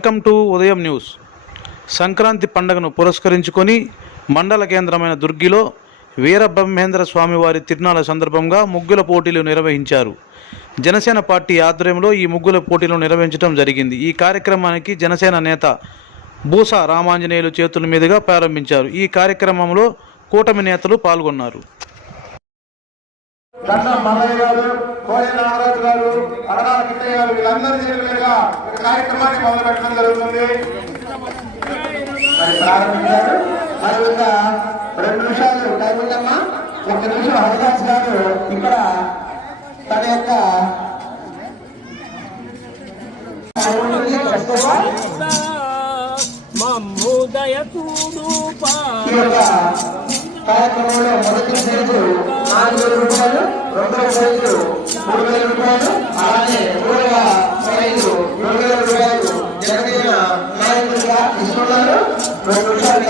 Welcome to ఉదయం news. Sankranti పండుగను పురస్కరించుకొని మండల కేంద్రమైన దుర్గిలో వీరబ్రహ్మేంద్ర స్వామివారి తిరునాళ్ల సందర్భంగా ముగ్గుల పోటీలు నిర్వహించారు. జనసేన పార్టీ ఆధ్వర్యంలో ఈ ముగ్గుల పోటీలను నిర్వహించడం జరిగింది. ఈ కార్యక్రమానికి జనసేన నేత బూసా రామాంజనేయులు చేతుల మీదుగా ప్రారంభించారు. ఈ కార్యక్రమంలో కూటమి నేతలు పాల్గొన్నారు. వీళ్ళందరూ చేతులుగా కార్యక్రమాన్ని మొదలు పెట్టడం జరుగుతుంది. ప్రారంభించారు. అదేవిధంగా 2 నిమిషాలు టైం ఉందమ్మా. 1 నిమిషం హరిదాస్ గారు ఇక్కడ తన యొక్క కార్యక్రమంలో మొదటి సైజు 4,000 రూపాయలు, రెండవ సైజు 3,000 రూపాయలు, అలాగే మూడవ సైజు 2,000 రూపాయలు జనసేన నాయకులుగా ఇస్తున్నారు. 2 నిమిషాలు